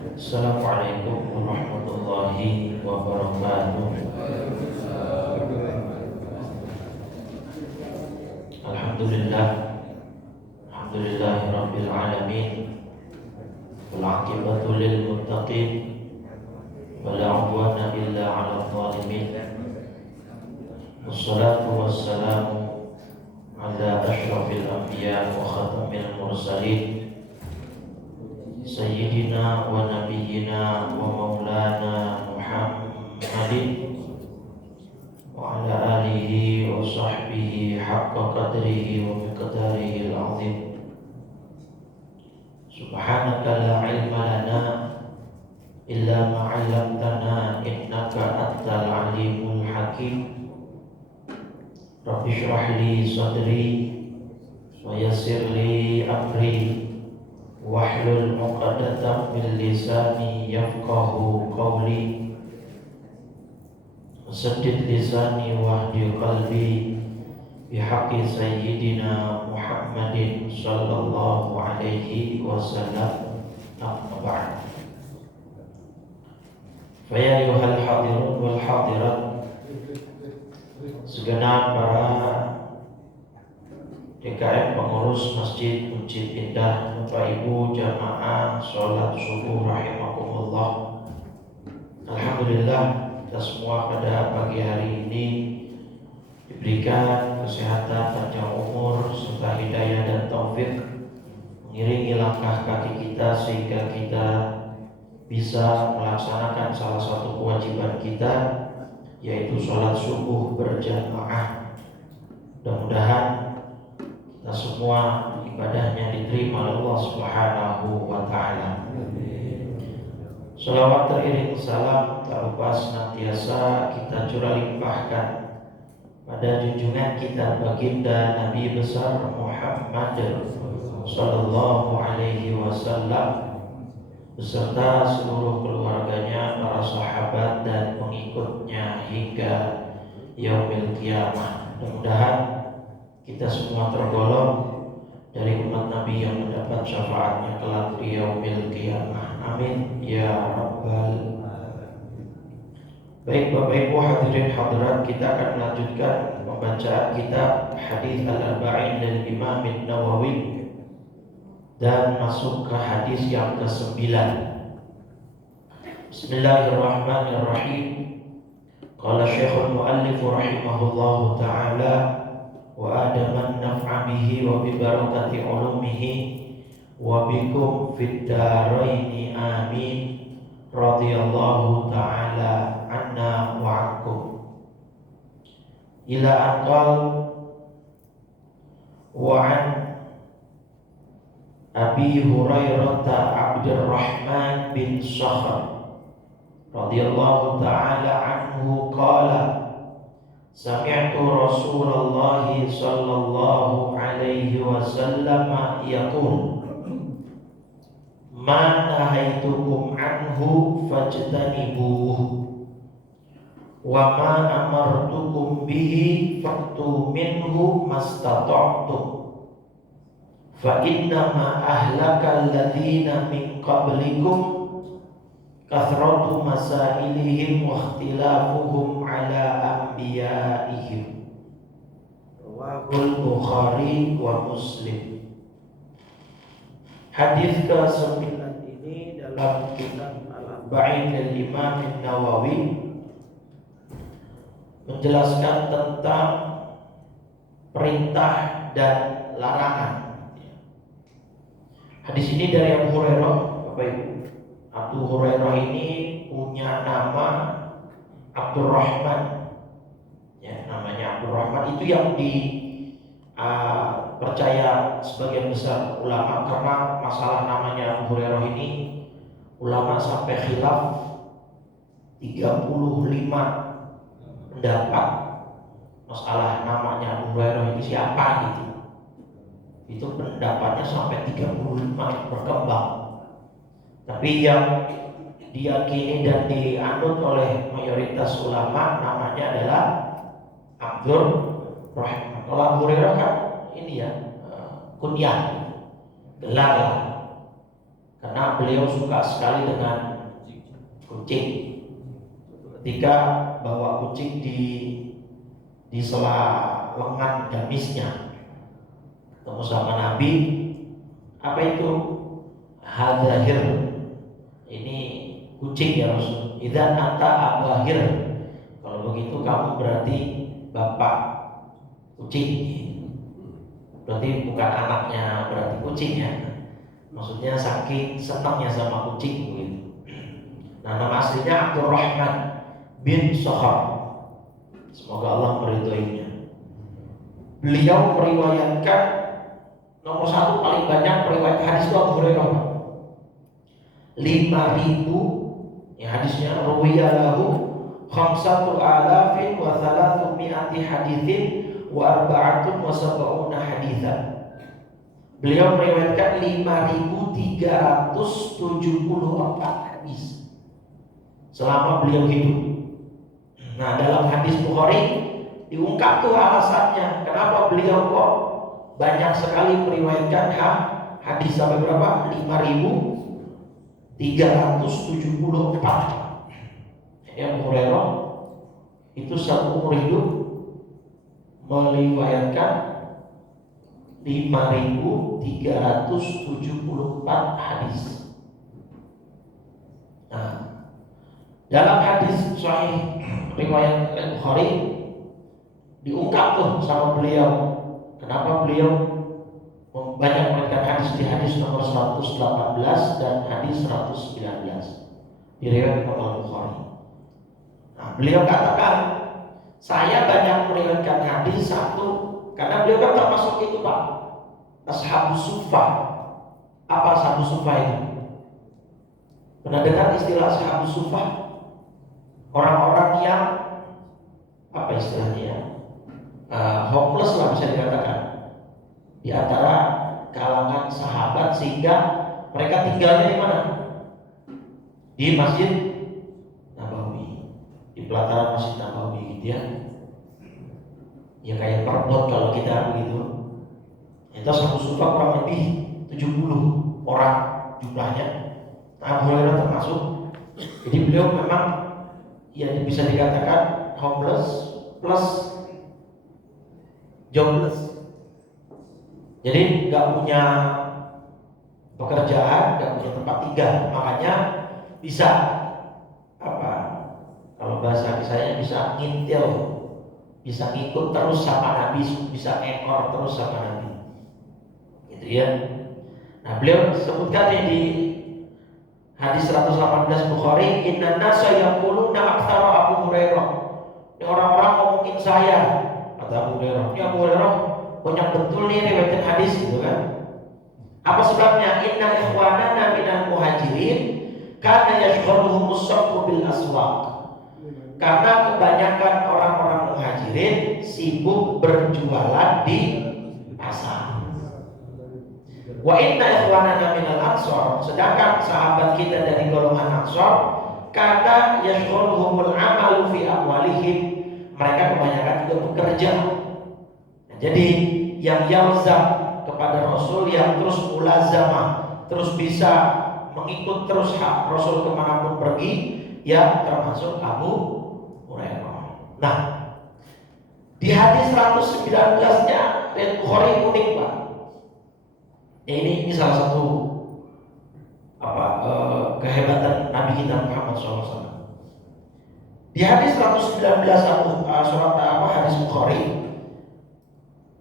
Assalamualaikum warahmatullahi wabarakatuh. Alhamdulillah, alhamdulillahirabbil alamin. Wal 'aqibatu lil muttaqin. Wala 'udwana illa 'alal zalimin. Wassalatu wassalamu ala asyrafil anbiya wa khatamil mursalin. Sayyidina wa nabiyyina wa maulana Muhammadin wa ala alihi wa sahbihi haqqa qadrihi wa miqdarihi al-'azim. Subhanaka la ilma lana illa ma 'allamtana innaka antal alimul hakim. Rabbi shrah li sadri wa yassir li amri wahlul 'uqdatam min lisani yafqahu qawli. Saddid lisani wahdi qalbi bihaqqi sayyidina Muhammadin sallallahu alaihi wasallam. Amma ba'd. Fa ya ayyuhal hadirun wal hadirat, segenap para DKM pengurus Masjid Masjid Indah, Bapak Ibu jamaah sholat subuh rahimakumullah. Alhamdulillah, kita semua pada pagi hari ini diberikan kesehatan, panjang umur, serta hidayah dan taufik mengiringi langkah kaki kita sehingga kita bisa melaksanakan salah satu kewajiban kita, yaitu sholat subuh berjamaah. Mudah-mudahan kita semua ibadahnya diterima oleh Allah Subhanahu wa ta'ala. Shalawat teriring salam tak lupa senantiasa kita curah limpahkan pada junjungan kita baginda Nabi besar Muhammad sallallahu alaihi wasallam beserta seluruh keluarganya, para sahabat dan pengikutnya hingga yaumil qiyamah. Mudah-mudahan kita semua tergolong dari umat Nabi yang mendapat syafaatnya kelak di yaumil qiyamah. Amin ya rabbal alamin. Baik Bapak Ibu hadirin hadirat, kita akan melanjutkan pembacaan kitab Hadis Al-Arba'in dari Imam Nawawi dan masuk ke hadis yang ke-9. Bismillahirrahmanirrahim. Qala Syekhul Mu'allif rahimahullahu ta'ala wa adaman naf'a bihi wa bi barakati ulumihi wa bikum fid daraini amin. Radhiyallahu ta'ala anna wa ankum. Ila aqal wa an Abi Hurairah Abdurrahman bin Sakhr radhiyallahu ta'ala anhu qala sami'tu Rasulullah sallallahu alaihi wasallam yaqul ma nahaitukum anhu fajtanibuhu wa ma amartukum bihi faqtu minhu mastata'tum fa innama ahlakal ladzina min qablikum kathratu masailihim wa ikhtilafuhum ala anbiya'ihim. Rawahul Bukhari wa Muslim. Hadis ke-9 ini dalam kitab Al-Arba'in dari Imam Nawawi menjelaskan tentang perintah dan larangan. Hadis ini dari Abu Hurairah, Bapak Ibu. Abu Hurairah ini punya nama Abdurrahman, ya, namanya Abdurrahman itu yang dipercaya sebagian besar ulama, karena masalah namanya Abu Hurairah ini ulama sampai khilaf 35 pendapat masalah namanya Abu Hurairah ini siapa gitu. Itu pendapatnya sampai 35 berkembang. Tapi yang diyakini dan dianut oleh mayoritas ulama namanya adalah Abdurrahman. Kalau Abu Hurairah kan ini ya kunyah, gelar. karena beliau suka sekali dengan kucing. Ketika bawa kucing di sela lengan gamisnya, ketemu sama Nabi, apa itu? Hadahir, ini kucing ya Rasul. Idzan anta abahir, kalau begitu kamu berarti bapak kucing. Berarti bukan anaknya, berarti kucing ya. Maksudnya saking senangnya sama kucing begitu. Nah, nama aslinya Abdurrahman bin Sohar. Semoga Allah meridhoinya. Beliau meriwayatkan nomor satu paling banyak meriwayatkan hadis itu Abu Hurairah. 5.000 ya hadisnya, ruwiyalahu khamsatu alafin wa thalathum mi'ati hadithin wa arba'atun wa sab'una hadithan. Beliau meriwayatkan 5.374 hadis selama beliau hidup. Nah, dalam hadis Bukhari diungkap tuh alasannya kenapa beliau kok banyak sekali meriwayatkan hadis sampai berapa? 5.374. Jadi Abu Hurairah itu satu umur hidup meriwayatkan 5.374 hadis. Nah, dalam hadis sahih riwayat Bukhari diungkap tuh sama beliau kenapa beliau banyak meriwayatkan hadis di hadis nomor 118 dan hadis 119 di riwayat Bukhari. Nah, beliau katakan saya banyak meriwayatkan hadis satu karena beliau kan termasuk itu Pak, ashabus suffah. Apa ashabus suffah itu? Pernah dengar istilah ashabus suffah? Orang-orang yang apa istilahnya? Hopeless lah bisa dikatakan di antara kalangan sahabat, sehingga mereka tinggalnya di mana? Di Masjid Nabawi, di pelataran Masjid Nabawi gitu ya. Ya kayak perbot kalau kita begitu. Itu satu sufa kurang lebih 70 orang jumlahnya. Nah, Abu Hurairah termasuk. Jadi beliau memang ya bisa dikatakan homeless plus jobless. Jadi nggak punya pekerjaan, nggak punya tempat tinggal, makanya bisa apa? Kalau bahasa saya bisa ngintil, bisa ngikut terus sama Nabi, bisa ekor terus sama Nabi, gitu ya. Nah, beliau sebutkan di hadis 118 Bukhari, inna nasa yaquluna aktsara Abu Hurairah. Ini orang-orang ngomongin saya, kata Abu Hurairah. Ini Abu Hurairah banyak betul nih riwayat hadis gitu kan. Apa sebabnya? Inna ikhwanana minal muhajirin kana yashghaluhum as-saffu bil aswaq. Karena kebanyakan orang-orang muhajirin sibuk berjualan di pasar. Wa inna ikhwanana minal ansor, sedangkan sahabat kita dari golongan ansor karena yashghaluhumul amalu fi amwalihim, mereka kebanyakan juga bekerja. Jadi yang yalzam kepada Rasul, yang terus mulazamah, terus bisa mengikut terus Rasul kemanapun pergi, ya termasuk Abu Hurairah. Nah, di hadis 119-nya Bukhari unik Pak. Ini salah satu kehebatan Nabi kita Muhammad SAW. Di hadis 119 hadis Bukhari,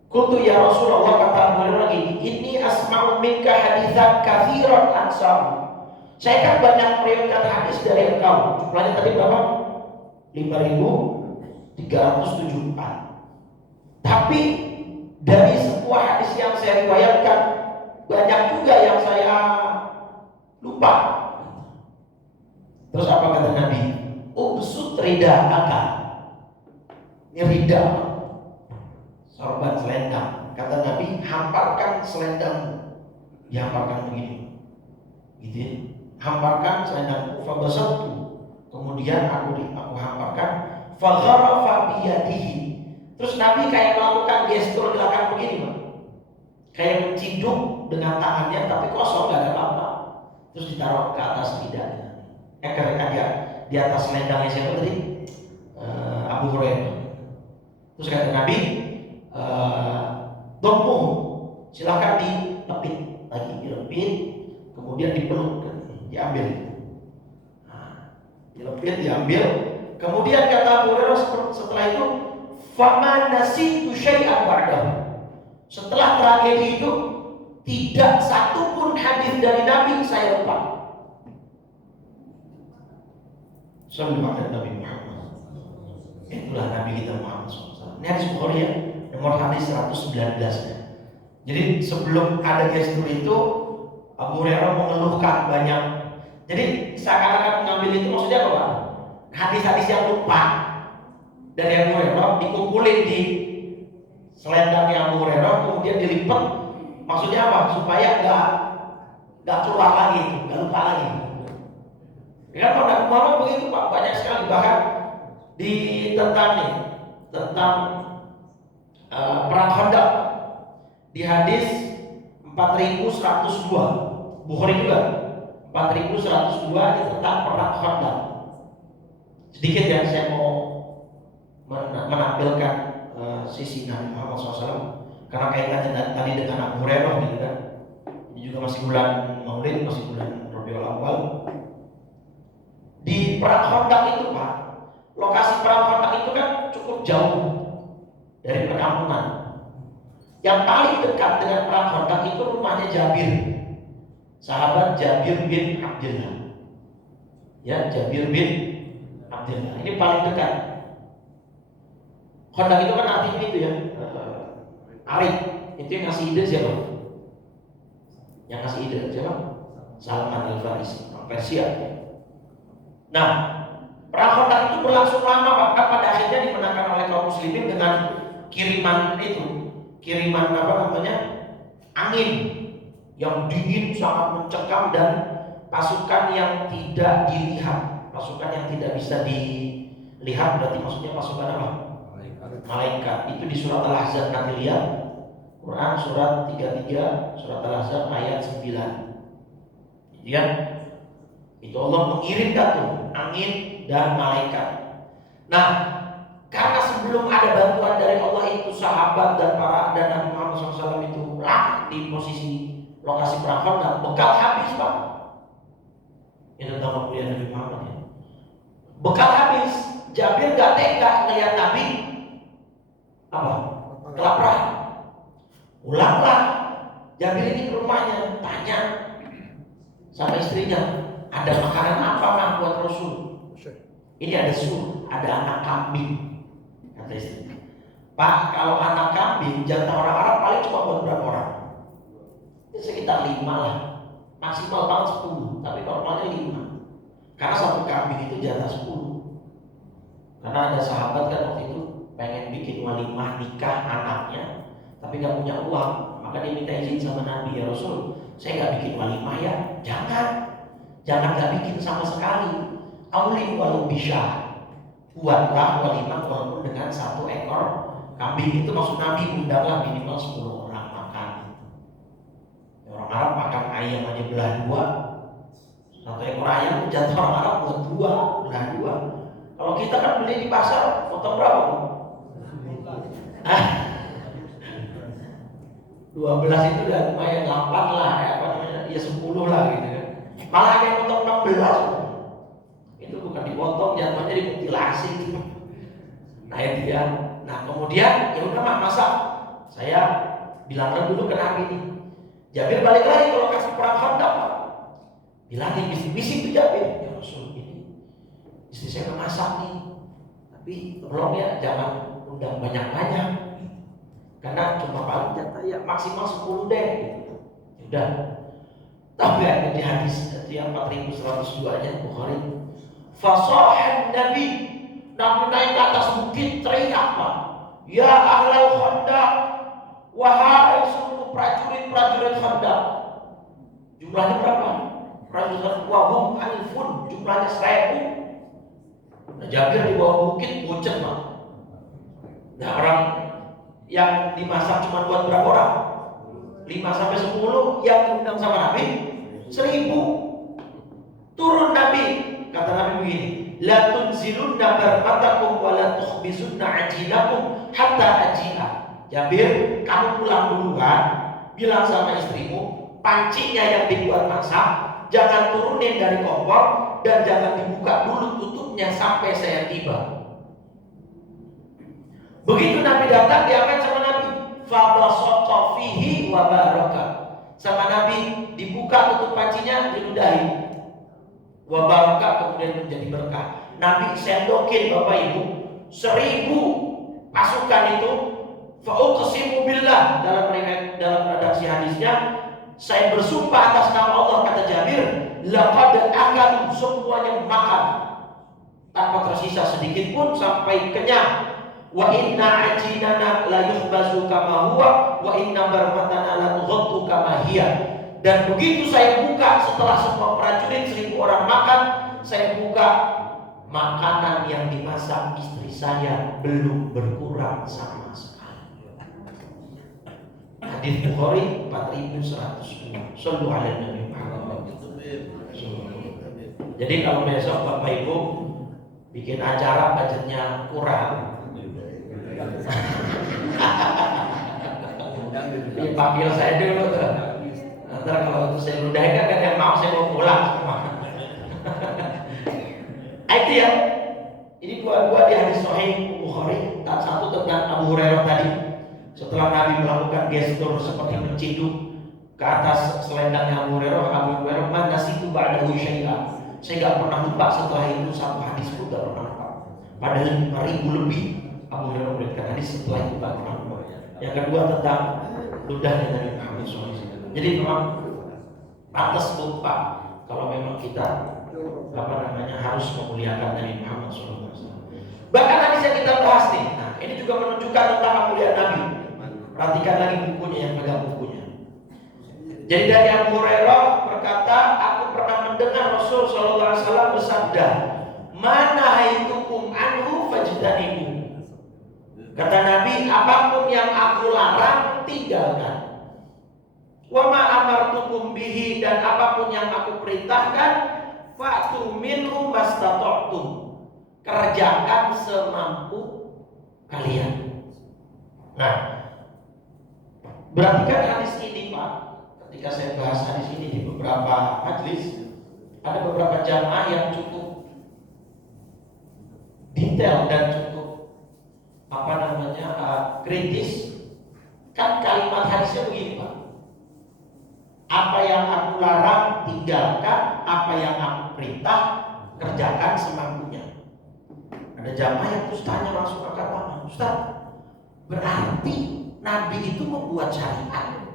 Qultu ya Rasulullah, kata Abu Hurairah lagi, ini asma'u minka haditsan katsiran ansar. Saya kan banyak meriwayatkan hadis dari engkau. Jumlahnya tadi berapa? 5.374. Tapi dari sebuah hadis yang saya riwayatkan, banyak juga yang saya lupa. Terus apa kata Nabi? Ubsut rida'aka. Ini rida, sorban selendang. Kata Nabi, hamparkan selendangmu. Dihamparkan begini, gitu ya. Hamparkan selendangmu. Fabasattu. Kemudian aku hamparkan. Fagharafa biyadihi. Terus Nabi kayak melakukan gestur gerakan begini, Pak. Kayak menciduk dengan tangannya, tapi kosong, gak ada apa-apa. terus ditaruh ke atas lidahnya. Aja di atas selendangnya siapa tadi? Abu Hurairah. Terus kata Nabi, "Dommu, silakan dilepit lagi, dilepit, kemudian dipeluk, diambil. Nah, dilepit, diambil. Kemudian kata Abu Hurairah setelah itu, "Fama nasitu syai'an ba'dahu." Setelah tragedi itu, tidak satu pun hadis dari Nabi saya lupa. Sallallahu alaihi Nabi Muhammad. Itulah Nabi kita Muhammad SAW. Ini hadis Bukhari ya, nomor hadis 119 ya. Jadi sebelum ada gestur itu, Abu Hurairah mengeluhkan banyak. Jadi seakan-akan mengambil itu maksudnya apa, Pak? Hadis-hadis yang lupa dari Abu Hurairah dikumpulin di selendangnya Abu Hurairah, kemudian dilipat. Maksudnya apa? Supaya nggak keluar lagi, nggak lupa lagi. Ya kan pada Muhammad begitu Pak, banyak sekali, bahkan di tentang perang Khandaq di hadis 4102 Bukhari juga 4102 ini tentang perang Khandaq. Sedikit yang saya mau menampilkan sisi Nabi Muhammad SAW karena kaitannya tadi dengan Abu Hurairah gitu kan. Ini juga masih bulan Maulid, masih bulan Rabiul Awal. Di perang Khandaq itu Pak, lokasi perang Khandaq itu kan cukup jauh dari perkampungan. Yang paling dekat dengan perang Khandaq itu rumahnya Jabir, sahabat Jabir bin Abdullah. Ya, Jabir bin Abdullah. Ini paling dekat. Khandaq itu kan artinya itu ya, Arif. Itu yang ngasih ide siapa? Yang ngasih ide siapa? Salman Al-Farisi, orang Persia. Nah, perang Khandaq itu berlangsung lama, bahkan pada akhirnya dimenangkan oleh kaum muslimin dengan kiriman angin yang dingin sangat mencekam dan pasukan yang tidak dilihat, pasukan yang tidak bisa dilihat, berarti maksudnya pasukan apa? Malaikat. Itu di surat Al-Ahzab, nanti lihat Quran surat 33, surat Al-Ahzab ayat 9. Ya, itu Allah mengirimkan tuh angin dan malaikat. Nah, karena sebelum ada bantuan dari Allah itu sahabat dan Nabi Muhammad SAW itu lama di posisi lokasi perang Khandaq, bekal habis Pak. Itu tentang kemuliaan Nabi Muhammad ya. Bekal habis, Jabir gak tega ngelihat Nabi apa? Kelaparan. Ulanglah Jabir ini ke rumahnya, tanya sama istrinya, ada makanan apa mah buat Rasul? Ini ada ada anak kambing. Kata istrinya, Pak, kalau anak kambing jantan orang Arab paling cuma buat berapa orang? Ini sekitar 5 lah, maksimal banget 10, tapi normalnya 5. Karena satu kambing itu jatah 10. Karena ada sahabat kan waktu itu pengen bikin walimah nikah anaknya, tapi nggak punya uang, maka dia minta izin sama Nabi, ya Rasul, saya nggak bikin walimah ya. Jangan nggak bikin sama sekali. Auli walau bisa, buatlah walimah walaupun dengan 1 ekor kambing. Itu maksud Nabi, undanglah minimal 10 orang makan. Orang Arab makan ayam aja belah 2. 1 ekor ayam jatah orang Arab buat 2, belah 2. Kalau kita kan beli di pasar, potong berapa Bang? 12 itu udah lumayan, 8 lah ya, apa namanya, ya 10 lah gitu kan. Malah ada yang potong 16. Itu bukan dipotong, jatuhnya dimutilasi gitu. Nah itu ya. Nah kemudian ya udah Mak, masak. Saya bilangkan dulu ke Nabi nih. Jabir balik lagi kalau kasih perang Khandaq Pak. Bilangin bisik-bisik tuh Jabir, ya Rasul, ini istri saya masak nih, tapi tolong ya jangan undang banyak-banyak, karena cuma paling jatah ya maksimal 10 deh gitu. Udah. Tapi ada di hadis yang 4102 nya Bukhari, fasahan Nabi naik ke atas bukit teriak Pak, ya ahlal Khandaq, wahai seluruh prajurit Khandaq. Jumlahnya berapa? Prajurit wahum alifun, jumlahnya 1000. Nah, Jabir di bawah bukit bocet Pak. Nah orang yang dimasak cuma buat berapa orang? 5-10, yang diundang sama Nabi 1000. barmatakum wa la tukhbizunna ajinakum hatta aji'a. Jabir, kamu pulang duluan, bilang sama istrimu, pancinya yang dibuat masak jangan turunin dari kompor dan jangan dibuka dulu tutupnya sampai saya tiba. Begitu Nabi datang, diapain sama Nabi? Fabasata fihi wa baraka. Sama Nabi dibuka tutup pancinya, diludahi. Wa baraka, kemudian menjadi berkah. Nabi sendokin Bapak Ibu 1000 pasukan itu. Fa'uqsimu billah, dalam redaksi hadisnya, saya bersumpah atas nama Allah, kata Jabir, laqad akalu, semuanya makan tanpa tersisa sedikit pun sampai kenyang. Wa inna ajinana la yukhbazu kama huwa wa inna barmatana la tughattu kama hiya. Dan begitu saya buka, setelah semua prajurit 1000 orang makan, saya buka, makanan yang dimasak istri saya belum berkurang sama sekali. Hadis Bukhari 4110. Shallu ala Nabi Muhammad. Jadi kalau besok Bapak Ibu bikin acara budgetnya kurang, panggil saya dulu tuh. Nanti kalau saya ludahin kan yang mau saya mau pulang semua. Itu ya. Ini dua di hadis Sahih Bukhari. Satu tentang Abu Hurairah tadi. Setelah Nabi melakukan gestur seperti menciduk ke atas selendangnya Abu Hurairah, mana situ ba'dahu syai'an. Saya nggak pernah lupa setelah itu, satu hadis pun nggak pernah lupa. Padahal 5.000 lebih Abu Hurairah memberikan hadis, setelah itu nggak pernah lupa. Yang kedua tentang ludahnya Nabi Muhammad SAW. Jadi memang pantas lupa kalau memang kita harus memuliakan Nabi Muhammad SAW. Bahkan hadis yang kita bahas nih, nah ini juga menunjukkan tentang kemuliaan Nabi. Perhatikan lagi bukunya, yang pegang bukunya. Jadi dari Abu Hurairah berkata, aku pernah mendengar Rasul SAW bersabda, mana haitukum anhu fajtanibu. Kata Nabi, apapun yang aku larang, tinggalkan. Wa ma amartukum bihi, dan apapun yang aku perintahkan, fa'tu minhu mastata'tum. Kerjakan semampu kalian. Nah, berarti kan hadis ini Pak, ketika saya bahas hadis ini di beberapa majlis, ada beberapa jamaah yang cukup detail dan cukup kritis. Kan kalimat hadisnya begini Pak, apa yang aku larang tinggalkan, apa yang aku perintah kerjakan semampunya. Ada jamaah yang terus tanya langsung angkat tangan, Ustaz, berarti Nabi itu membuat syariat.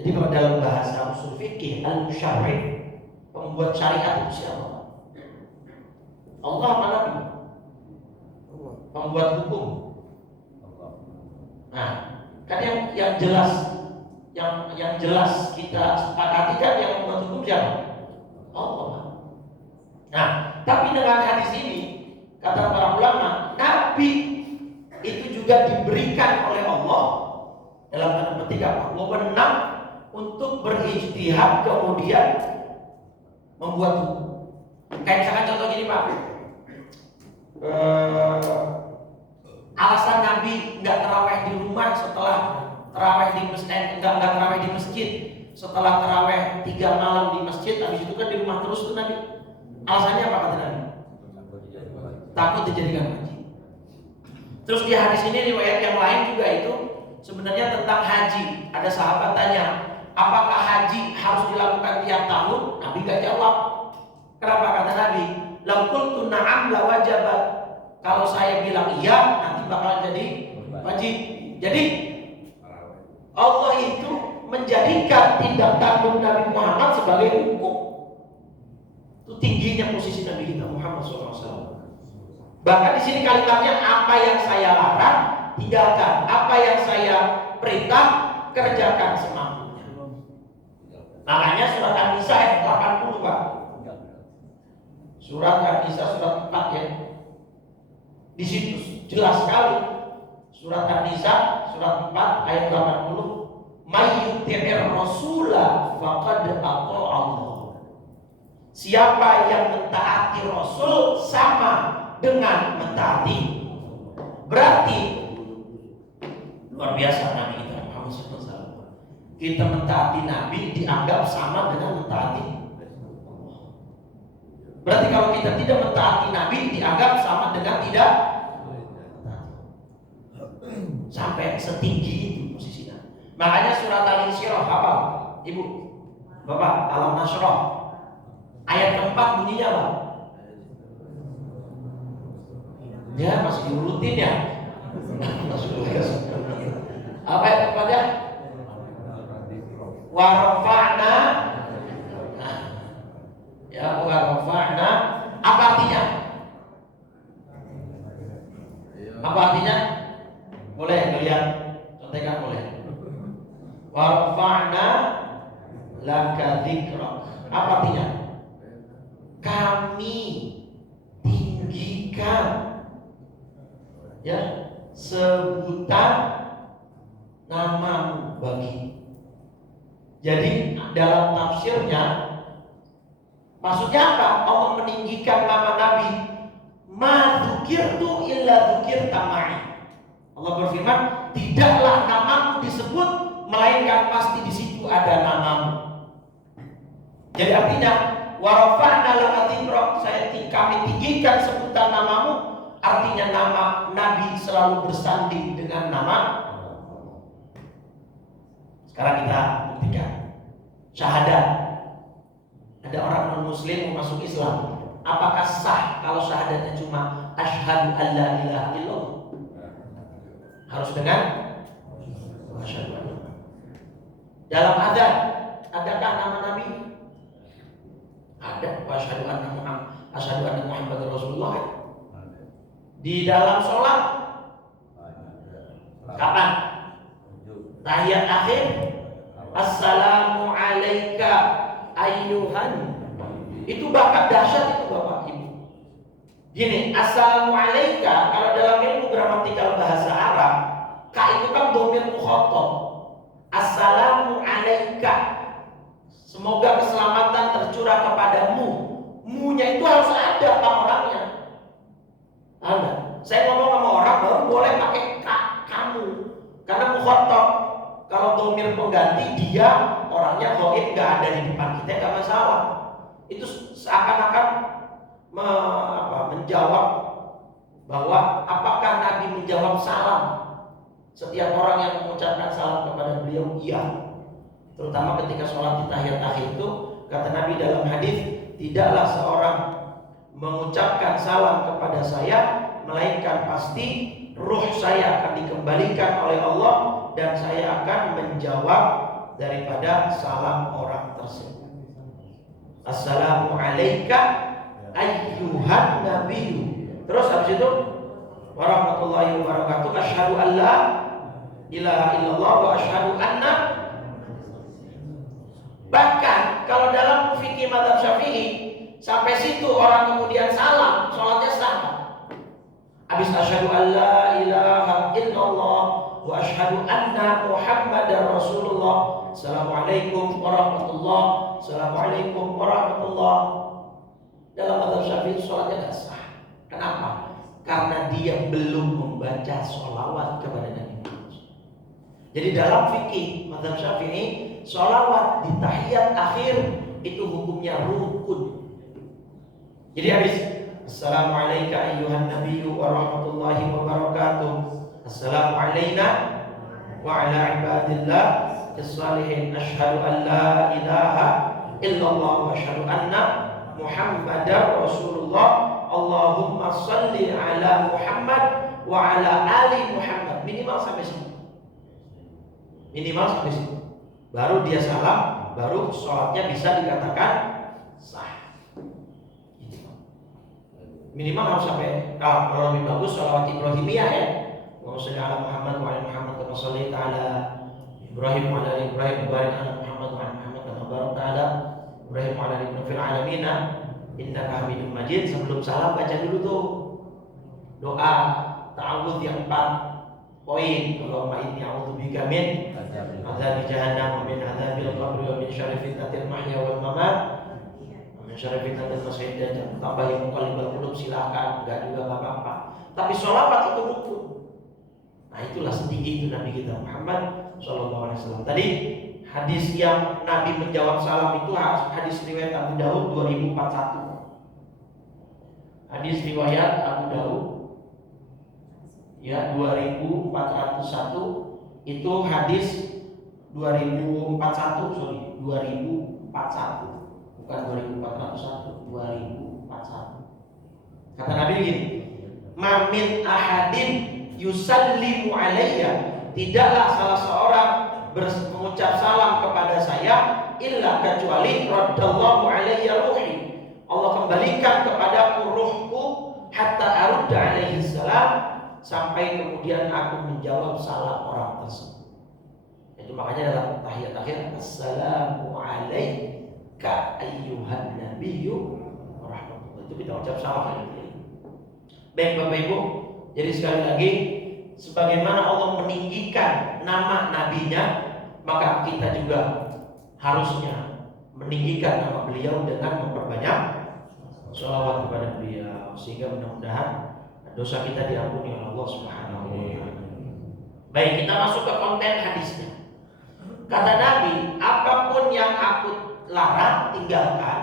Jadi kalau dalam bahasa usul fikih, al-musyarri', pembuat syariat itu siapa? Allah apa Nabi? Pembuat hukum. Nah, kan yang jelas, yang jelas kita sepakati kan yang membuat hukum siapa? Allah. Nah, tapi dengan hadis ini, kata para ulama, Nabi itu juga diberikan oleh Allah dalam tanda petik wewenang untuk berijtihad kemudian membuat hukum. Kayak misalkan contoh gini Pak, alasan Nabi nggak terawih di rumah setelah terawih di masjid, nggak terawih di masjid setelah terawih 3 malam di masjid, habis itu kan di rumah terus tuh Nabi. Alasannya apa kata Nabi? Takut dijadikan haji. Terus di hadis ini riwayat yang lain juga itu sebenarnya tentang haji. Ada sahabat tanya, apakah haji harus dilakukan tiap tahun? Nabi gak jawab. Kenapa kata Nabi? Lau qultu na'am la wajabat. Kalau saya bilang iya, nanti bakal jadi wajib. Jadi Allah itu menjadikan tindak tanduk Nabi Muhammad sebagai hukum. Itu tingginya posisi Nabi kita Muhammad SAW. Bahkan di sini kalimatnya, apa yang saya larang tinggalkan, apa yang saya perintah kerjakan semampunya. Makanya surat An-Nisa ayat 80 Pak. Surat An-Nisa surat 4 ya. Di situ jelas sekali. Surat An-Nisa surat 4 ayat 80. Mayyuti'ir rasula faqad ata'a Allah. Siapa yang mentaati Rasul sama dengan mentaati. Berarti luar biasa Nabi kita Muhammad SAW. Kita mentaati Nabi dianggap sama dengan mentaati. Berarti kalau kita tidak mentaati Nabi dianggap sama dengan tidak. Sampai setinggi itu posisinya. Makanya surat Al-Insyirah apa? Ibu, Bapak, Alam Nasrah. Ayat keempat bunyinya apa? Ya masih diurutin ya. Apa ayat keempatnya? Warfa'na. Ya warfa'na. Apa artinya? Apa artinya? Boleh kalian contohkan boleh. Warfa'na laka dzikrak. Apa artinya? Kami tinggikan ya sebutan namamu bagi. Jadi dalam tafsirnya maksudnya apa? Allah meninggikan nama Nabi. Ma dzukirtu illa dzukirta ma'i. Allah berfirman, tidaklah namamu disebut melainkan pasti di situ ada namamu. Jadi artinya warafa'na laka dzikrak, kami tinggikan sebutan namamu, artinya nama Nabi selalu bersanding dengan nama. Sekarang kita buktikan syahadat. Ada orang non muslim mau masuk Islam, apakah sah kalau syahadatnya cuma asyhadu an la ilaha illallah? Harus dengan asyhadu an. Dalam adzan adakah nama Nabi? Ada. Wa asyhadu anna Muhammadar Rasulullah. Di dalam sholat kapan? Tahiyat akhir. Assalamu alayka ayyuhan. Itu bahkan dahsyat itu Bapak Ibu. Gini, assalamu alayka kalau dalam ilmu gramatikal bahasa Arab, ka itu kan dhamir mukhatab. Assalamu alayka. Semoga keselamatan tercurah kepadamu. Mu-nya itu harus ada Pak orangnya. Ada. Saya ngomong sama orang baru boleh pakai kamu. Karena mukhatab. Kalau dhamir pengganti dia orangnya ghaib enggak ada di depan kita enggak masalah. Itu seakan-akan menjawab bahwa apakah Nabi menjawab salam setiap orang yang mengucapkan salam kepada beliau? Iya. Terutama ketika sholat di tahiyat akhir itu kata Nabi dalam hadis, tidaklah seorang mengucapkan salam kepada saya melainkan pasti ruh saya akan dikembalikan oleh Allah dan saya akan menjawab daripada salam orang tersebut. Assalamu alayka ayyuhan nabiyyu. Terus habis itu warahmatullahi wabarakatuh. Asyhadu an la ilaha illallah wa asyhadu anna. Bahkan kalau dalam fikih mazhab Syafi'i sampai situ orang kemudian salam, sholatnya sah. Habis asyhadu an la ilaha illallah wa asyhadu anna Muhammadar Rasulullah. Assalamualaikum warahmatullah. Assalamualaikum warahmatullah. Dalam mazhab Syafi'i sholatnya tidak sah. Kenapa? Karena dia belum membaca sholawat kepada Nabi Muhammad. Jadi dalam fikih mazhab Syafi'i, sholawat di tahiyat akhir itu hukumnya rukun. Jadi habis Assalamualaikum ayyuhan nabiyyu wa rahmatullahi wa barakatuh. Assalamu alayna wa ala ibadillah as-salihin. Asyhadu an la ilaha illallah wa asyhadu anna Muhammadar Rasulullah. Allahumma salli ala Muhammad wa ala ali Muhammad. Minimal sampai situ. Minimal sampai situ. Baru dia salam, baru sholatnya bisa dikatakan sah. Minimal harus sampai, kalau lebih bagus sholawat Ibrahimiyah ya. Wa sholli ala Muhammad wa ala Muhammad kama shallaita ala Ibrahim wa ala Ibrahim wa barik ala Muhammad wa ala Muhammad kama barakta ala Ibrahim wa ala Ibrahim fil alamin innaka Hamidum Majid. Sebelum salam baca dulu tuh doa ta'awudz yang 4 poin. Allahumma inni a'udzubika min adzabi jahannam wa min adzabil qabri wa min syarri fitnatil mahya wal mamat wa min Syarifin dan Masjid dan tambahin qalibal qulub silakan, enggak juga enggak apa-apa. Tapi sholawat itu rukun. Nah itulah setinggi itu Nabi kita Muhammad SAW. Tadi hadis yang Nabi menjawab salam itu hadis riwayat Abu Daud 2041. Hadis riwayat Abu Daud ya 2401 itu hadis 2041 bukan 2401 2041. Kata Nabi begini, "Ma min ahadin yusallimu alayya," tidaklah salah seorang mengucap salam kepada saya illa kecuali raddallahu alayya ruhi, Allah kembalikan kepadaku ruhku hatta arudda alaihi salam, sampai kemudian aku menjawab salam orang tersebut. Itu makanya dalam tahiyat akhir, assalamu alayka ayyuhan nabiyyu warahmatullahi. Itu kita ucap salam. Baik Bapak Ibu, jadi sekali lagi sebagaimana Allah meninggikan nama nabinya, maka kita juga harusnya meninggikan nama beliau dengan memperbanyak sholawat kepada beliau, sehingga mudah-mudahan dosa kita diampuni oleh Allah Subhanahu wa taala. Baik, kita masuk ke konten hadisnya. Kata Nabi, apapun yang aku larang tinggalkan,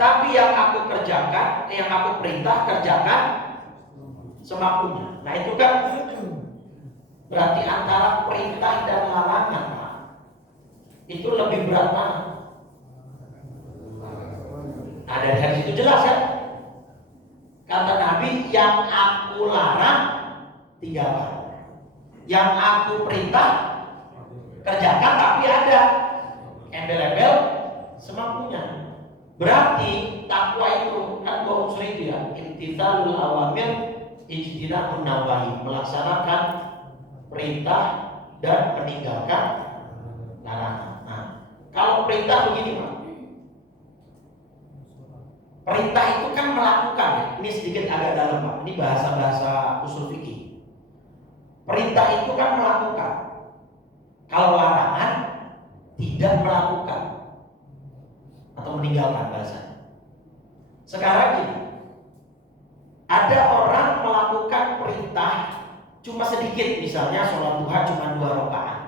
tapi yang aku kerjakan, yang aku perintah kerjakan semampunya. Nah itu kan berarti antara perintah dan larangan, Pak, itu lebih berat mana? Nah dari hadis itu jelas ya. Kata Nabi, yang aku larang tinggalkan, yang aku perintah kerjakan, tapi ada embel-embel semampunya. Berarti takwa itu kan dua unsur itu ya, imtithalul awamir ijtinabun nawahi, melaksanakan perintah dan meninggalkan larangan. Nah, kalau perintah begini Pak, perintah itu kan melakukan ya. Ini sedikit agak dalam Pak, ini bahasa-bahasa usul fikih. Perintah itu kan melakukan. Kalau larangan tidak melakukan atau meninggalkan bahasanya. Sekarang ini ada orang melakukan perintah cuma sedikit, misalnya sholat duha cuma 2 rakaat,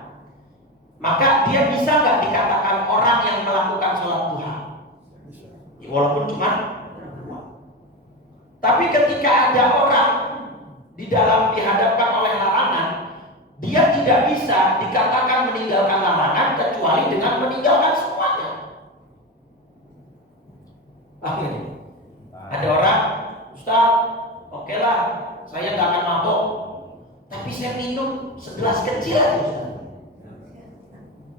maka dia bisa nggak dikatakan orang yang melakukan sholat duha? Ya, walaupun cuma 2. Tapi ketika ada orang di dalam dihadapkan oleh larangan, dia tidak bisa dikatakan meninggalkan larangan kecuali dengan meninggalkan semuanya. Ada orang, Ustaz, oke lah, saya nggak akan mabok, tapi saya minum segelas kecil aja.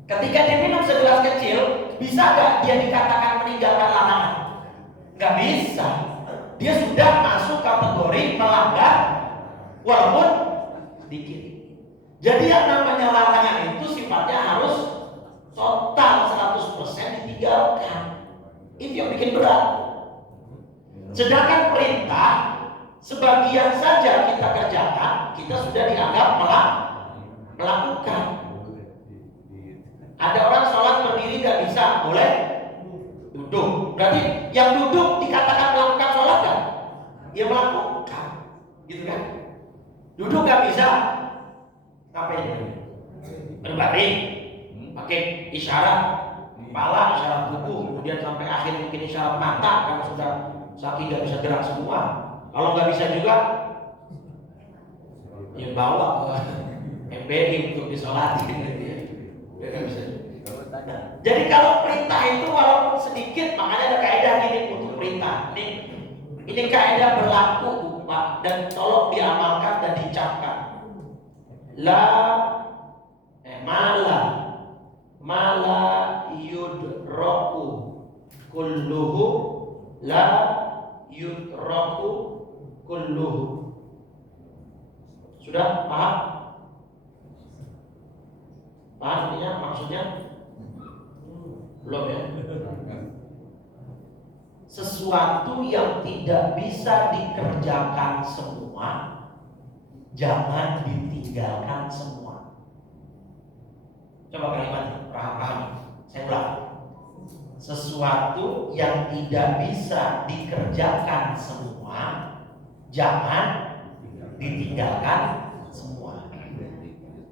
Ketika dia minum segelas kecil, bisa nggak dia dikatakan meninggalkan larangan? Nggak bisa. Dia sudah masuk kategori melanggar walaupun sedikit. Jadi yang namanya larangan itu sifatnya harus total 100% ditinggalkan. Itu yang bikin berat. Sedangkan perintah sebagian saja kita kerjakan, kita sudah dianggap melakukan. Ada orang sholat berdiri nggak bisa, boleh duduk. Berarti yang duduk dikatakan melakukan sholat kan? Ya melakukan, gitu kan? Duduk nggak bisa, ngapain? Berbaring, pakai isyarat kepala, isyarat tubuh, kemudian sampai akhir mungkin isyarat mata karena sudah saking nggak bisa gerak semua. Kalau nggak bisa juga, ya bawa ke MBI untuk disolatin. Ya nggak bisa. Jadi kalau perintah itu walaupun sedikit, makanya ada kaidah gini untuk perintah. Ini kaidah berlaku Pak, dan tolong diamalkan dan dicapkan. Mala yudraku kulluhu la yudraku kulluhu. Sudah paham? Paham ininya maksudnya? Belum ya? Sesuatu yang tidak bisa dikerjakan semua, jangan ditinggalkan semua. Coba kalimat paham. Saya ulang. Sesuatu yang tidak bisa dikerjakan semua, jangan ditinggalkan semua.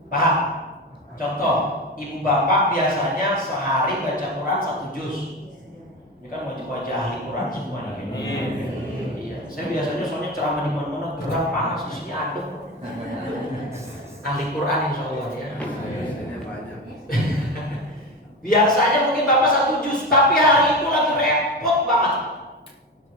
Paham? Contoh, ibu bapak biasanya sehari baca Quran 1 juz. Ini kan wajah-wajah ahli Quran semua nih. Iya. Saya biasanya soalnya ceramah di mana-mana gerak panas, di sini adem. Ahli Quran insya Allah ya. Biasanya mungkin bapak 1 juz, tapi hari itu lagi repot banget.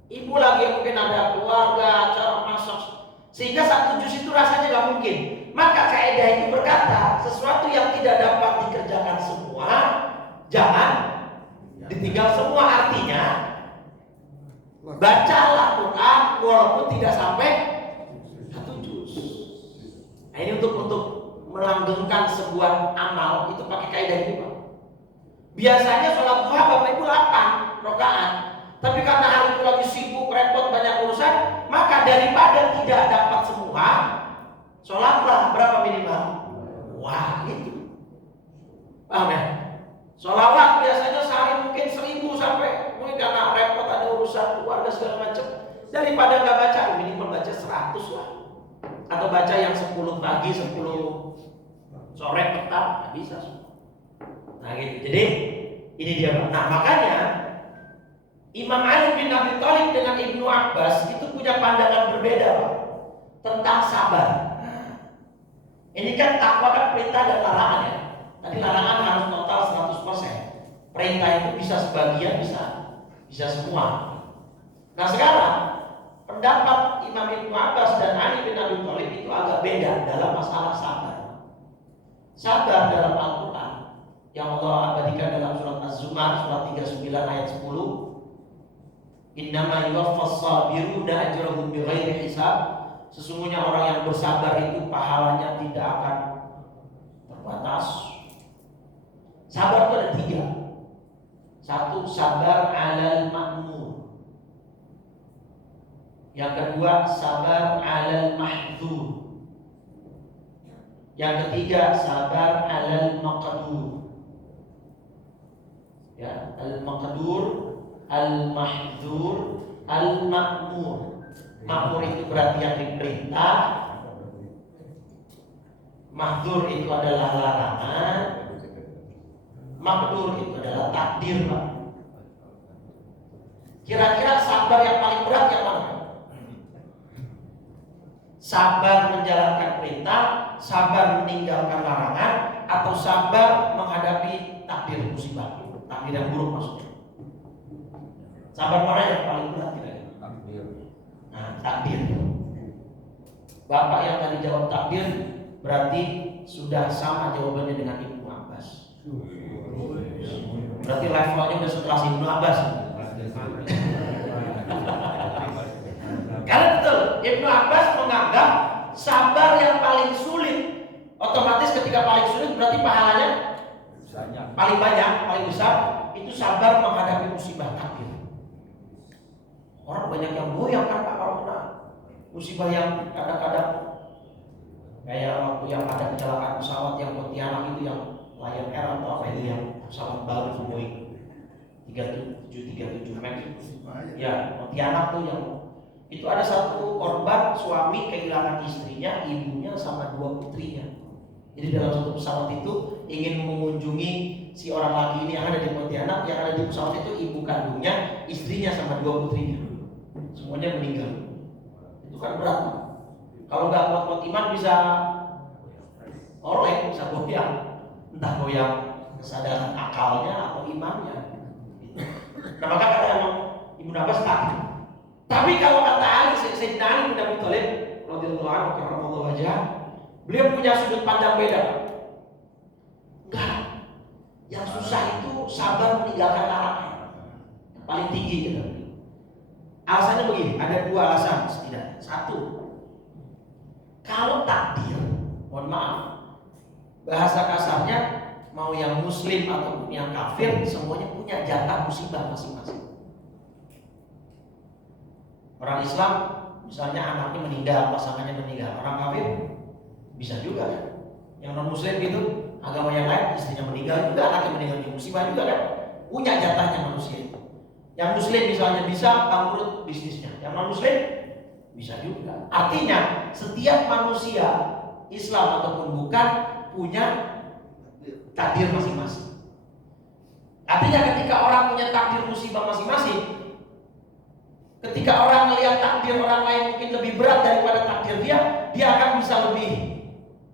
Ibu lagi mungkin ada keluarga, acara masak, sehingga 1 juz itu rasanya gak mungkin. Maka kaidah itu berkata, sesuatu yang tidak dapat dikerjakan semua, jangan ditinggal semua. Artinya, bacalah Quran walaupun tidak sampai 1 juz. Nah, ini untuk melanggengkan sebuah amal itu pakai kaidah ini, Pak. Biasanya sholat duha Bapak Ibu 8 rakaat, tapi karena hari itu lagi sibuk, repot, banyak urusan, maka daripada tidak dapat semua, sholatlah berapa minimal? Wah, itu. Paham ya? Sholawat biasanya sehari mungkin 1000 sampai, mungkin karena repot ada urusan keluarga segala macam. Daripada nggak baca, minimal baca 100 lah. Atau baca yang 10 pagi, 10 sore, petang, nggak bisa semua. Nah gitu. Jadi ini dia, Pak. Nah makanya Imam Ali bin Abi Thalib dengan Ibnu Abbas itu punya pandangan berbeda, Pak, tentang sabar. Ini kan takwa kan perintah dan larangan ya. Tadi larangan harus total 100%. Perintah itu bisa sebagian, bisa semua. Nah sekarang pendapat Imam Ibnu Abbas dan Ali bin Abi Thalib itu agak beda dalam masalah sabar. Sabar dalam Al-Quran yang Allah abadikan dalam surat Az-Zumar surat 39 ayat 10, innama yuwaffas sabiruna ajrahum bighairi hisab. Sesungguhnya orang yang bersabar itu pahalanya tidak akan terbatas. Sabar itu ada 3. 1, sabar alal ma'mur. Yang kedua, sabar alal mahdzur. Yang ketiga, sabar alal maqdur. Ya, al-maqdur, al-mahdzur, al-ma'mur. Ma'mur itu berarti yang diperintah, mahdzur itu adalah larangan, maqdur itu adalah takdir, Pak. Kira-kira sabar yang paling berat yang mana? Sabar menjalankan perintah, sabar meninggalkan larangan, atau sabar menghadapi takdir musibah, takdir yang buruk maksudnya. Sabar mana yang paling berat kira-kira? Takdir. Nah, takdir. Bapak yang tadi jawab takdir berarti sudah sama jawabannya dengan Ibnu Abbas. Berarti levelnya udah sekelas Ibnu Abbas. Karena betul, Ibnu Abbas menganggap sabar yang paling sulit, otomatis ketika paling sulit berarti pahalanya paling banyak, paling besar, itu sabar menghadapi musibah takdir. Orang banyak yang goyang kan Pak kalau kena musibah yang kadang-kadang kayak waktu yang ada kecelakaan pesawat yang Pontianak itu, yang Lion Air atau apa itu, yang pesawat baru Boeing 737 Max ya, Pontianak tuh, yang itu ada satu korban suami kehilangan istrinya, ibunya sama 2 putrinya. Jadi dalam satu pesawat itu ingin mengunjungi si orang laki ini yang ada di Pontianak, yang ada di pesawat itu ibu kandungnya, istrinya sama 2 putrinya. Semuanya meninggal. Itu kan berat. Kalau nggak kuat-kuat iman bisa oleng, bisa goyang. Entah goyang kesadaran akalnya atau imannya. Nah maka kata Ibnu Abbas takdir. Tapi kalau kata Ali, Sayyidina Ali bin Abi Thalib radhiyallahu anhu karramallahu wajhah, beliau punya sudut pandang beda. Enggak. Yang susah itu sabar meninggalkan larangan. Yang paling tinggi gitu. Alasannya begini, ada 2 alasan setidaknya. 1, kalau takdir, mohon maaf, bahasa kasarnya mau yang muslim ataupun yang kafir, semuanya punya jatah musibah masing-masing. Orang Islam misalnya anaknya meninggal, pasangannya meninggal. Orang kafir bisa juga kan. Yang non muslim gitu, agama yang lain istrinya meninggal juga, anaknya meninggal, musibah juga kan. punya jatahnya manusia itu. Yang muslim misalnya bisa bangkrut bisnisnya, yang non muslim bisa juga. Artinya setiap manusia Islam ataupun bukan punya takdir masing-masing. Artinya ketika orang punya takdir musibah masing-masing, ketika orang melihat takdir orang lain mungkin lebih berat daripada takdir dia akan bisa lebih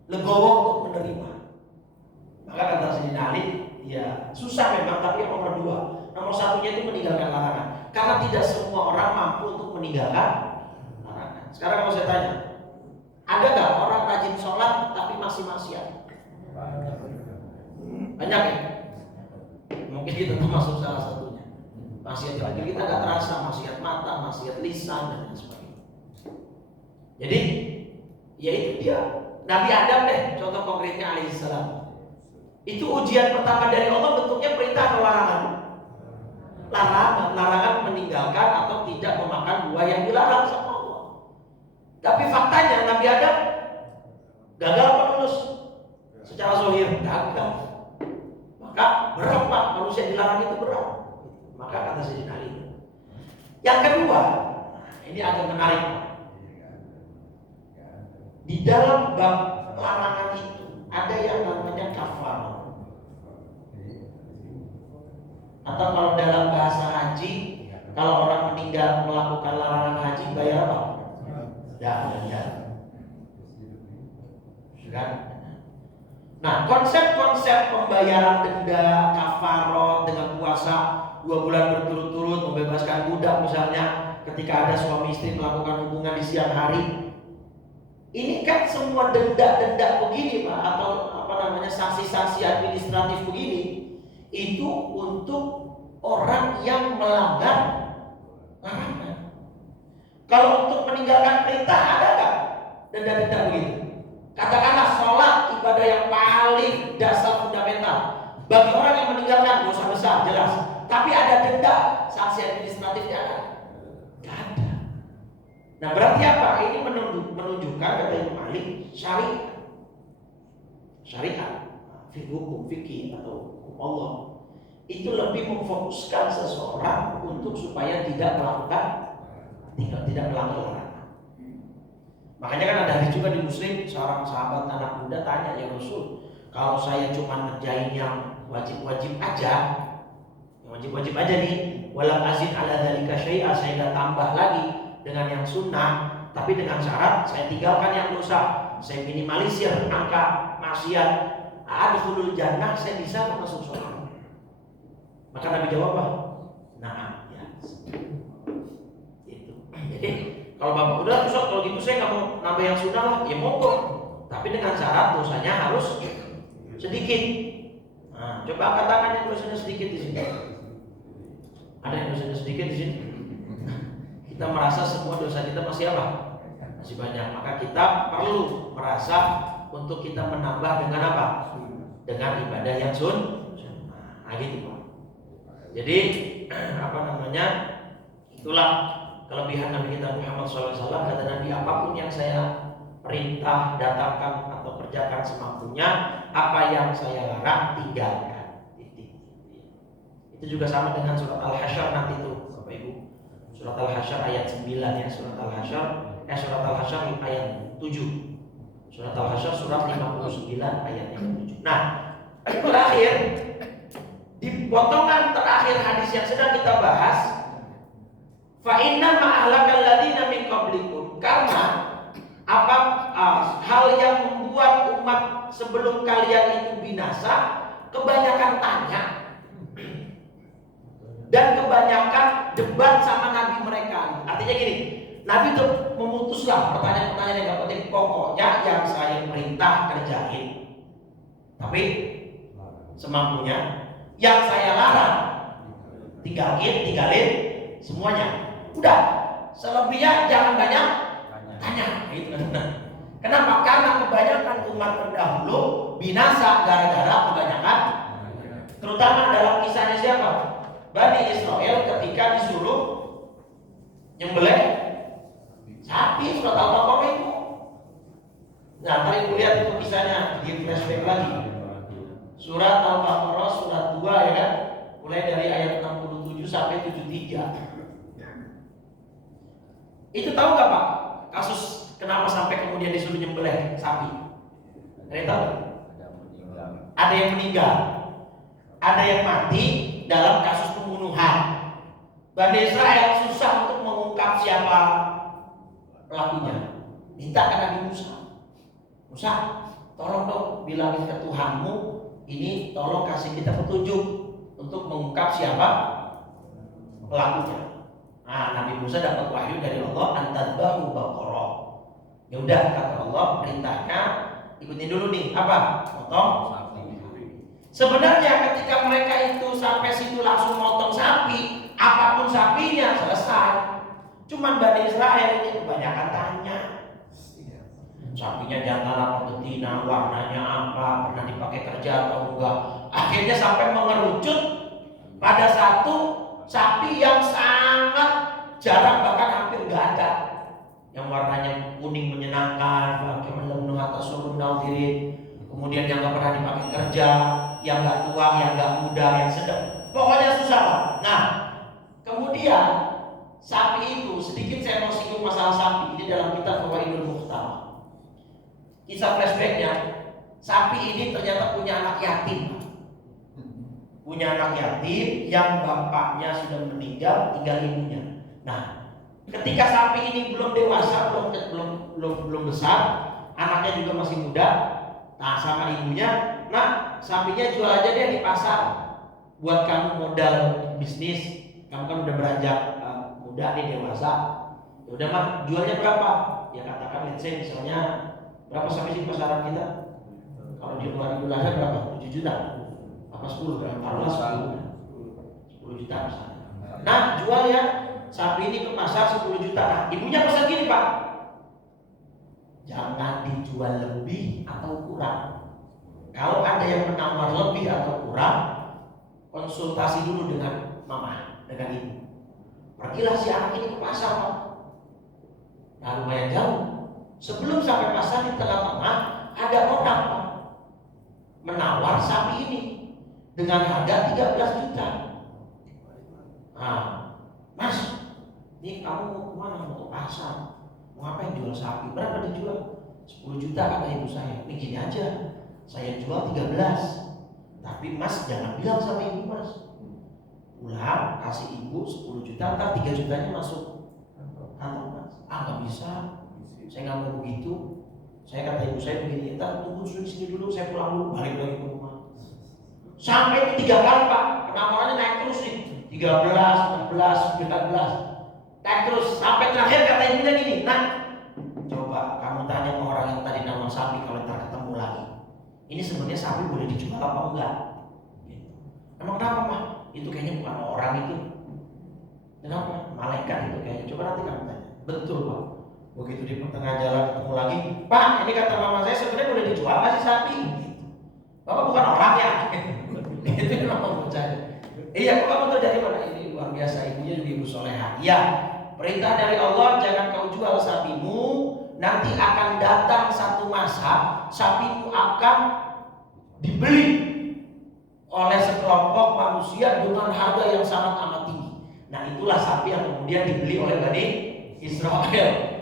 legowo untuk menerima. Maka kata Sayyidina Ali, ya susah memang, tapi yang nomor dua. Nomor satunya itu meninggalkan larangan. Karena tidak semua orang mampu untuk meninggalkan larangan. Sekarang kalau saya tanya, ada nggak orang rajin sholat tapi masih maksiat? Banyak ya? Mungkin kita termasuk salah satunya. Maksiat lagi kita nggak terasa, maksiat mata, maksiat lisan dan lain sebagainya. Jadi, ya itu dia. Nabi Adam deh, contoh konkretnya alaihissalam. Itu ujian pertama dari Allah, bentuknya perintah atau larangan? Larangan meninggalkan atau tidak memakan buah yang dilarang sama Allah. Tapi faktanya Nabi Adam gagal apa lulus? Secara zahir gagal. Maka berat Pak, manusia dilarang itu berat. Maka kata Sayyidina Ali. Yang kedua, ini agak menarik. Di dalam bab larangan itu ada yang namanya kafarah. Atau kalau dalam bahasa haji, kalau orang meninggal melakukan larangan haji, bayar apa? Denda. Kan? Nah, konsep-konsep pembayaran denda, kafarah dengan puasa 2 bulan berturut-turut, membebaskan budak misalnya, ketika ada suami istri melakukan hubungan di siang hari, ini kan semua denda-denda begini Pak, atau apa namanya sanksi-sanksi administratif begini, itu untuk orang yang melanggar larangan. Kalau untuk meninggalkan perintah ada nggak denda-denda begitu? Katakanlah sholat ibadah yang paling dasar fundamental. Bagi orang yang meninggalkan dosa besar jelas. Tapi ada denda, sanksi administratifnya ada? Nggak ada. Nah berarti apa? Ini menunjukkan kata Imam Malik syariat, hukum fikih atau hukum Allah itu lebih memfokuskan seseorang untuk supaya tidak melanggar larangan. Makanya kan ada hadis juga di Muslim, seorang sahabat anak muda tanya, ya Rasul, kalau saya cuma ngerjain yang wajib-wajib aja nih, walam azid ala dzalika syai'a, saya nggak tambah lagi dengan yang sunnah, tapi dengan syarat saya tinggalkan yang dosa, saya minimalisir angka maksiat, adkhulul jannah, saya bisa masuk surga. Maka Nabi jawab apa? Nah, ya. Itu. Jadi kalau Bapak udah Ustaz, kalau gitu saya nggak mau nambah yang sunnah lah, ya monggo. Tapi dengan syarat dosanya harus sedikit. Nah, coba angkat tangan yang dosanya sedikit di sini. Ada yang dosanya sedikit di sini? Kita merasa semua dosa kita masih apa? Masih banyak. Maka kita perlu merasa untuk kita menambah dengan apa? Dengan ibadah yang sunnah. Nah, gitu Pak. Jadi apa namanya? Itulah kelebihan Nabi kita Muhammad SAW. Kata Nabi, apapun yang saya perintah, datangkan atau kerjakan semampunya, apa yang saya larang tinggalkan. Itu juga sama dengan surat Al-Hasyr nanti tuh Bapak Ibu. Surat Al-Hasyr ayat 9 ya, surat Al-Hasyr ayat 7. Surat Al-Hasyr surat 59 ayat 7. Nah, terakhir di potongan terakhir hadis yang sedang kita bahas, fa inna ma ahlakal ladzina min qablikum, karena apa hal yang membuat umat sebelum kalian itu binasa, kebanyakan tanya dan kebanyakan debat sama nabi mereka. Artinya gini, Nabi itu memutuslah pertanyaan-pertanyaan yang gak penting, pokoknya yang saya perintah kerjain, tapi semampunya. Yang saya larang tinggalin semuanya. Udah, selebihnya jangan banyak tanya. Gitu. Kenapa? Karena kebanyakan umat terdahulu binasa gara-gara kebanyakan, terutama dalam kisahnya siapa? Bani Israel ketika disuruh nyembelih sapi, surat Al-Baqarah itu. Nah, tadi lihat itu kisahnya, di flashback lagi. Surat Al-Baqarah surat 2 ya kan? mulai dari ayat 67 sampai 73. Itu tahu nggak Pak? Kasus kenapa sampai kemudian disuruh nyembelih sapi? Ada yang tahu? Ada yang meninggal, ada yang mati dalam kasus pembunuhan. Bani Israel susah untuk mengungkap siapa pelakunya. Minta ke Nabi Musa. Musa, tolong dong bilangin ke Tuhanmu, ini tolong kasih kita petunjuk untuk mengungkap siapa pelakunya. Nah, Nabi Musa dapat wahyu dari Allah, antadbahu baqarah. Ya udah, kata Allah, perintahnya ikutin dulu nih, apa? Potong sapi. Sebenarnya ketika mereka itu sampai situ langsung motong sapi, apapun sapinya selesai. Cuman Bani Israel ini kebanyakan tanya. Sapinya jantan apa betina, warnanya apa, pernah dipakai kerja atau enggak. Akhirnya sampai mengerucut pada satu sapi yang sangat jarang, bahkan hampir enggak ada, yang warnanya kuning menyenangkan, kemudian yang enggak pernah dipakai kerja, yang enggak tua, yang enggak muda, yang sedang, pokoknya susah Pak. Nah, kemudian sapi itu, sedikit saya mau singgung masalah sapi ini dalam kitab Fawaidul Mukhtar. Kisah flashbacknya, sapi ini ternyata punya anak yatim. Punya anak yatim yang bapaknya sudah meninggal, tinggal ibunya. Nah, ketika sapi ini belum dewasa, belum besar, anaknya juga masih muda, nah sama ibunya, nah sapinya jual aja deh di pasar, buat kamu modal bisnis, kamu kan udah beranjak muda nih, dewasa. Udah mah, jualnya berapa? Ya katakan let's say misalnya berapa sapi sih pasaran kita? Kalau di luar Idul Adha berapa? 7 juta? Apa 10? Taruhlah 10 juta misalnya. Nah, jual ya sapi ini ke pasar 10 juta. Nah, ibunya pesan gini Pak, jangan dijual lebih atau kurang. Kalau ada yang menawar lebih atau kurang, konsultasi dulu dengan mama, dengan ibu. Pergilah si anak ini ke pasar Pak. Nah, lumayan jauh. Sebelum sampai pasar di tengah-tengah ada orang Pak, menawar sapi ini dengan harga 13 juta. Nah, Mas, ini kamu mau kemana? Mau ke pasar? Mau ngapain jual sapi? Berapa dijual? 10 juta kata ibu saya. Ini gini aja, saya jual 13. Tapi Mas jangan bilang sama ibu Mas. Pulang kasih ibu 10 juta, ntar 3 jutanya masuk kantong Mas. Ah nggak bisa, saya nggak mau begitu. Saya kata ibu saya begini, ntar tunggu sini dulu, saya pulang dulu, balik lagi ke rumah. Sampai 3 kali Pak, penawarannya naik terus nih, 13, 16, 19, naik terus. Sampai terakhir kata ibunya gini, nah coba kamu tanya ke orang yang tadi nawar sapi, kalau ntar ketemu lagi, ini sebenarnya sapi boleh dijual apa enggak? Emang kenapa Pak? Itu kayaknya bukan orang itu. Kenapa? Malaikat itu kayaknya. Coba nanti kamu tanya. Betul Pak. Begitu di tengah jalan ketemu lagi, Pak, ini kata mama saya sebenarnya boleh dijual nggak sih sapi? Bapak bukan orang ya? Itu yang mama percaya. Iya, kok kamu tahu dari mana? Ini luar biasa, ibunya juga ibu soleha. Iya, perintah dari Allah, jangan kau jual sapimu. Nanti akan datang satu masa, sapimu akan dibeli oleh sekelompok manusia dengan harga yang sangat amat tinggi. Nah, itulah sapi yang kemudian dibeli oleh Bani Israel.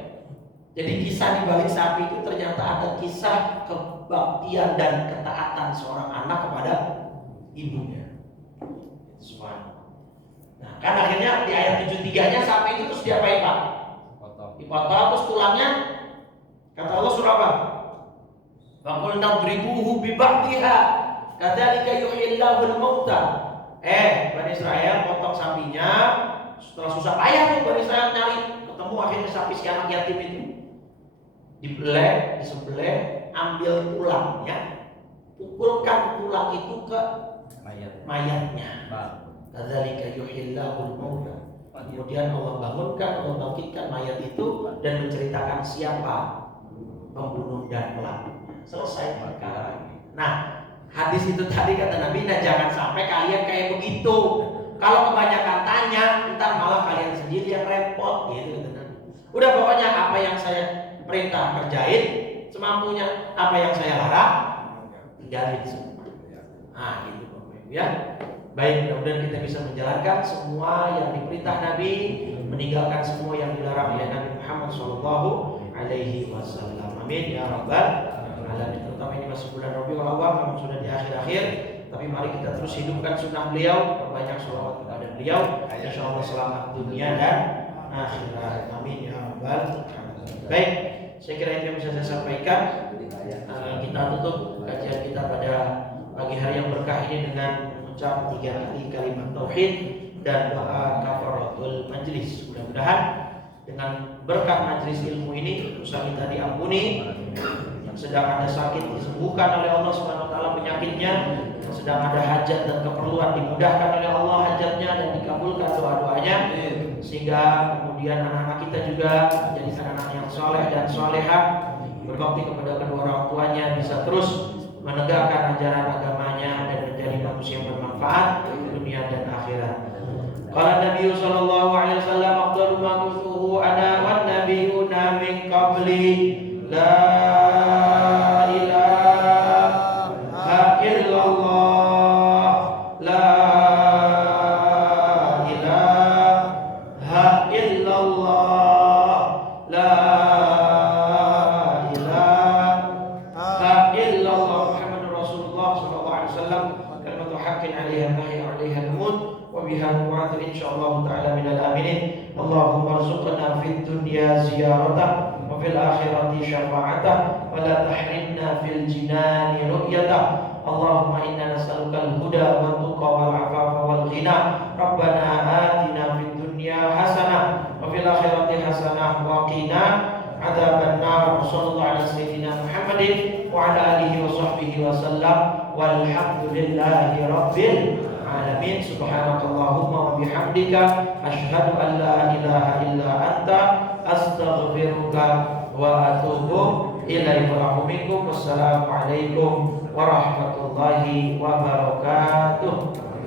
Jadi kisah di balik sapi itu ternyata ada kisah kebaktian dan ketaatan seorang anak kepada ibunya. Nah, kan akhirnya di ayat 73-nya sapi itu terus diapain Pak? Dipotong, terus tulangnya kata Allah surah apa? Faqul nadribuhu bi ba'dihha kadzalika yuhyillahu al-mauta. Bani Israel potong sapinya, setelah susah payah tuh Bani Israel nyari, ketemu akhirnya sapi si anak yatim itu. Dibeleh, disembelih, ambil tulangnya, pukulkan tulang itu ke mayatnya. Kadzalika yuhyillahu al-mauta. Kemudian Allah bangunkan, Allah bangkitkan mayat itu dan menceritakan siapa pembunuh dan pelaku. Selesai perkara ini. Nah, hadis itu tadi kata Nabi, nah jangan sampai kalian kayak begitu. Kalau kebanyakan tanya, ntar malah kalian sendiri yang repot gitu. Udah pokoknya apa yang saya perintah kerjain semampunya, apa yang saya larang tinggalin semua. Nah gitu Bapak Ibu ya. Baik, mudah-mudahan kita bisa menjalankan semua yang diperintah Nabi, meninggalkan semua yang dilarang oleh Nabi Muhammad SAW. Amin ya rabbal alamin. Terutama ini masih bulan Rabiul Awal, memang sudah di akhir-akhir, tapi mari kita terus hidupkan sunnah beliau, perbanyak sholawat kepada beliau, insya Allah selamat dunia dan akhirat. Amin ya rabbal alamin. Baik, saya kira itu yang bisa saya sampaikan. Kita tutup kajian kita pada pagi hari yang berkah ini dengan mengucap 3 kali kalimat tauhid dan doa kafaratul majlis. Mudah-mudahan dengan berkat majlis ilmu ini dosa kita diampuni, yang sedang ada sakit disembuhkan oleh Allah Subhanahu wa taala penyakitnya, yang sedang ada hajat dan keperluan dimudahkan oleh Allah hajatnya dan dikabulkan doa-doanya, sehingga kemudian anak-anak kita juga menjadi anak-anak yang soleh dan solehah, berbakti kepada kedua orang tuanya, bisa terus menegakkan ajaran agamanya dan menjadi manusia yang bermanfaat dunia dan akhirat. Qala Nabi sallallahu alaihi wasallam, afdalu ma qultuhu ana wan nabiyuna min qabli la ilaha illallah la ilaha illallah la ilaha illallah Muhammadur Rasulullah sallallahu alaihi wasallam kalimatu haqqin 'alaiha tahya 'alaiha al-mut wa biha nu'adhu insyaallah ta'ala minal aminin. Allahumma arzuqna fid dunya ziyaratah wa fil akhirati syafa'atah wa la tahrimna fil jinani ru'yatah. Allahumma inna nas'aluka al-huda wa tuqa wal 'afafa wal ghina. Rabbana atina fid dunya hasanah wa fil akhirati hasanah wa qina adzaban nar. Sallallahu ala sayyidina Muhammadin wa ala alihi wa sahbihi wa sallam walhamdulillahi rabbil alamin. Subhanakallahumma wa bihamdika asyhadu an la ilaha illa anta astaghfiruka wa atubu ilaika. Wassalamu alaikum warahmatullahi wabarakatuh.